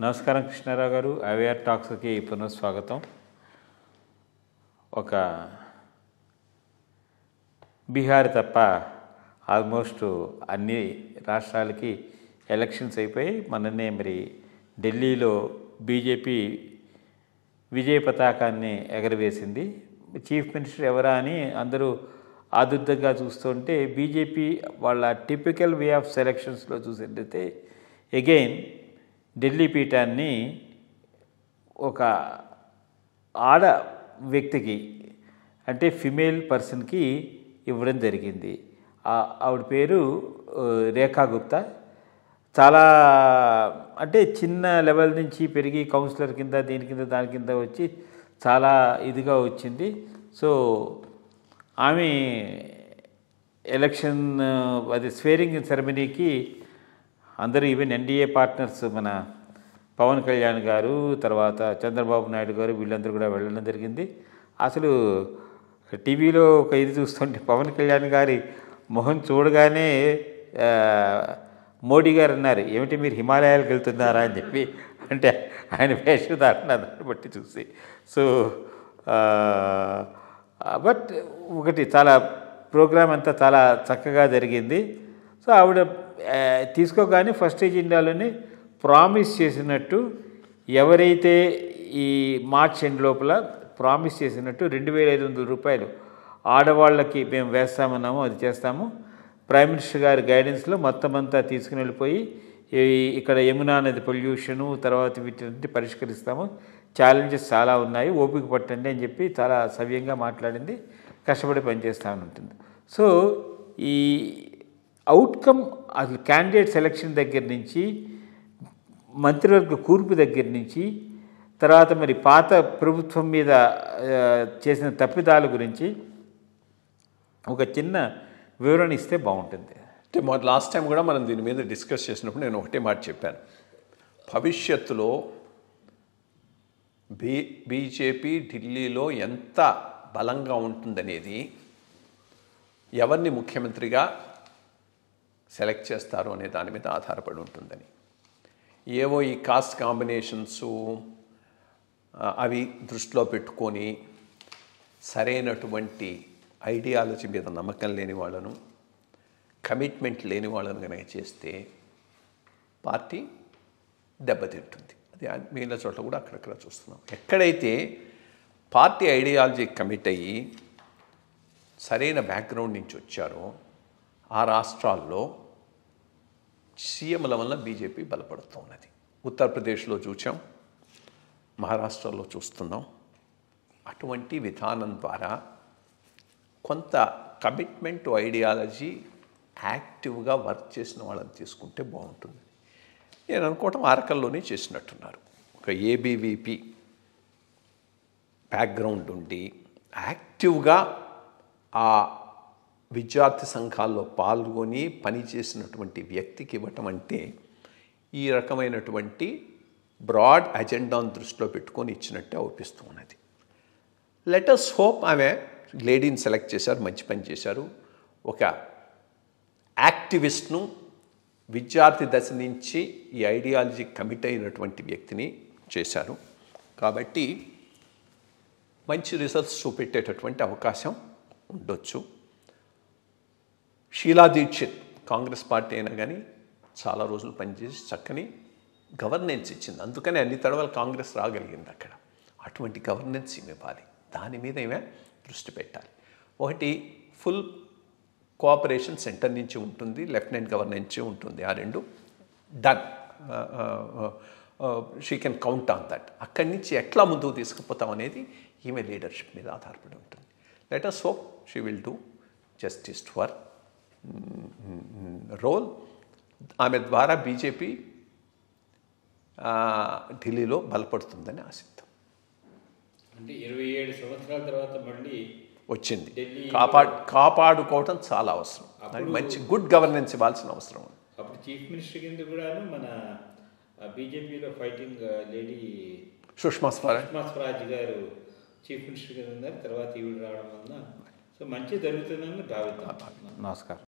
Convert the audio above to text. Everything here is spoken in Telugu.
నమస్కారం కృష్ణారావు గారు. అవేర్ టాక్స్కి పునఃస్వాగతం. ఒక బీహార్ తప్ప ఆల్మోస్ట్ అన్ని రాష్ట్రాలకి ఎలక్షన్స్ అయిపోయి మొన్ననే మరి ఢిల్లీలో బీజేపీ విజయ పతాకాన్ని ఎగరవేసింది. చీఫ్ మినిస్టర్ ఎవరా అని అందరూ ఆదుర్దంగా చూస్తుంటే బీజేపీ వాళ్ళ టిపికల్ వే ఆఫ్ సెలక్షన్స్లో చూసినట్టయితే అగైన్ ఢిల్లీ పీఠాన్ని ఒక ఆడ వ్యక్తికి అంటే ఫిమేల్ పర్సన్కి ఇవ్వడం జరిగింది. ఆవిడ పేరు రేఖా గుప్తా. చాలా అంటే చిన్న లెవెల్ నుంచి పెరిగి కౌన్సిలర్ కింద దీని కింద దాని కింద వచ్చి చాలా ఇదిగా వచ్చింది. సో ఆమె ఎలక్షన్ అది స్వేరింగ్ సెరమనీకి అందరూ ఈవెన్ ఎన్డీఏ పార్ట్నర్స్ మన పవన్ కళ్యాణ్ గారు, తర్వాత చంద్రబాబు నాయుడు గారు వీళ్ళందరూ కూడా వెళ్ళడం జరిగింది. అసలు టీవీలో ఒక ఇది చూస్తుంటే పవన్ కళ్యాణ్ గారి మొహం చూడగానే మోడీ గారు అన్నారు, ఏమిటి మీరు హిమాలయాలకు వెళ్తున్నారా అని చెప్పి. అంటే ఆయన వేషధారణ దాన్ని బట్టి చూసి. సో బట్ ఒకటి చాలా ప్రోగ్రామ్ అంతా చాలా చక్కగా జరిగింది. సో ఆవిడ తీసుకోగానే ఫస్ట్ ఎజెండాలోనే ప్రామిస్ చేసినట్టు ఎవరైతే ఈ మార్చ్ ఎండ్ లోపల ప్రామిస్ చేసినట్టు 2,500 రూపాయలు ఆడవాళ్ళకి మేము వేస్తామన్నాము, అది చేస్తాము. ప్రైమ్ మినిస్టర్ గారి గైడెన్స్లో మొత్తం అంతా తీసుకుని వెళ్ళిపోయి ఇక్కడ యమునా నది పొల్యూషను తర్వాత వీటిని పరిష్కరిస్తాము, ఛాలెంజెస్ చాలా ఉన్నాయి, ఓపిక పట్టండి అని చెప్పి చాలా సవ్యంగా మాట్లాడింది. కష్టపడి పనిచేస్తామని ఉంటుంది. సో ఈ అవుట్కమ్ అసలు క్యాండిడేట్ సెలక్షన్ దగ్గర నుంచి మంత్రివర్గ కూర్పు దగ్గర నుంచి తర్వాత మరి పాత ప్రభుత్వం మీద చేసిన తప్పిదాల గురించి ఒక చిన్న వివరణ ఇస్తే బాగుంటుంది. అంటే లాస్ట్ టైం కూడా మనం దీని మీద డిస్కస్ చేసినప్పుడు నేను ఒకటే మాట చెప్పాను. భవిష్యత్తులో బీజేపీ ఢిల్లీలో ఎంత బలంగా ఉంటుందనేది ఎవరిని ముఖ్యమంత్రిగా సెలెక్ట్ చేస్తారు అనే దాని మీద ఆధారపడి ఉంటుందని. ఏవో ఈ కాస్ట్ కాంబినేషన్స్ అవి దృష్టిలో పెట్టుకొని సరైనటువంటి ఐడియాలజీ మీద నమ్మకం లేని వాళ్ళను, కమిట్మెంట్ లేని వాళ్ళను కనుక చేస్తే పార్టీ దెబ్బతింటుంది. అది మిగిలిన చోట్ల కూడా అక్కడక్కడ చూస్తున్నాం. ఎక్కడైతే పార్టీ ఐడియాలజీ కమిట్ అయ్యి సరైన బ్యాక్గ్రౌండ్ నుంచి వచ్చారో ఆ రాష్ట్రాల్లో సీఎంల వల్ల బీజేపీ బలపడుతున్నది. ఉత్తరప్రదేశ్లో చూసాం, మహారాష్ట్రలో చూస్తున్నాం. అటువంటి విధానం ద్వారా కొంత కమిట్మెంట్ ఐడియాలజీ యాక్టివ్గా వర్క్ చేసిన వాళ్ళని తీసుకుంటే బాగుంటుంది. నేను అనుకోవటం ఆరకల్లోనే చేసినట్టున్నారు. ఒక ఏబీవీపీ బ్యాక్గ్రౌండ్ ఉండి యాక్టివ్గా ఆ విద్యార్థి సంఘాల్లో పాల్గొని పనిచేసినటువంటి వ్యక్తికి ఇవ్వటం అంటే ఈ రకమైనటువంటి బ్రాడ్ అజెండాను దృష్టిలో పెట్టుకొని ఇచ్చినట్టే అవుపిస్తూ ఉన్నది. లెటస్ హోప్ ఆమె లేడీని సెలెక్ట్ చేశారు, మంచి పని చేశారు. ఒక యాక్టివిస్ట్ను విద్యార్థి దశ నుంచి ఈ ఐడియాలజీ కమిట్ అయినటువంటి వ్యక్తిని చేశారు. కాబట్టి మంచి రిజల్ట్స్ చూపెట్టేటటువంటి అవకాశం ఉండొచ్చు. షీలా దీక్షిత్ కాంగ్రెస్ పార్టీ అయినా కానీ చాలా రోజులు పనిచేసి చక్కని గవర్నెన్స్ ఇచ్చింది. అందుకని అన్ని తడవలు కాంగ్రెస్ రాగలిగింది అక్కడ. అటువంటి గవర్నెన్స్ ఇవ్వాలి, దాని మీద ఏమే దృష్టి పెట్టాలి. ఒకటి ఫుల్ కోఆపరేషన్ సెంటర్ నుంచి ఉంటుంది, లెఫ్టినెంట్ గవర్నర్ నుంచి ఉంటుంది. ఆ రెండు done, she can count on that. అక్కడి నుంచి ఎట్లా ముందుకు తీసుకుపోతాం అనేది ఈమె లీడర్షిప్ మీద ఆధారపడి ఉంటుంది. Let us hope she will do justice to her role. ఆమె ద్వారా బీజేపీ ఢిల్లీలో బలపడుతుందని ఆశిద్దాం. అంటే 27 సంవత్సరాల తర్వాత మళ్ళీ వచ్చింది. కాపాడుకోవటం చాలా అవసరం. మంచి గుడ్ గవర్నెన్స్ ఇవ్వాల్సిన అవసరం ఉంది. అప్పుడు చీఫ్ మినిస్టర్ కింద కూడాను మన బీజేపీలో ఫైటింగ్ లేడీ సుష్మా స్వరాజ్ గారు చీఫ్ మినిస్టర్ కింద ఉన్నారు. తర్వాత ఈవిడ రావడం వలన సో మంచి జరుగుతుందని భావిద్దాం. నమస్కారం.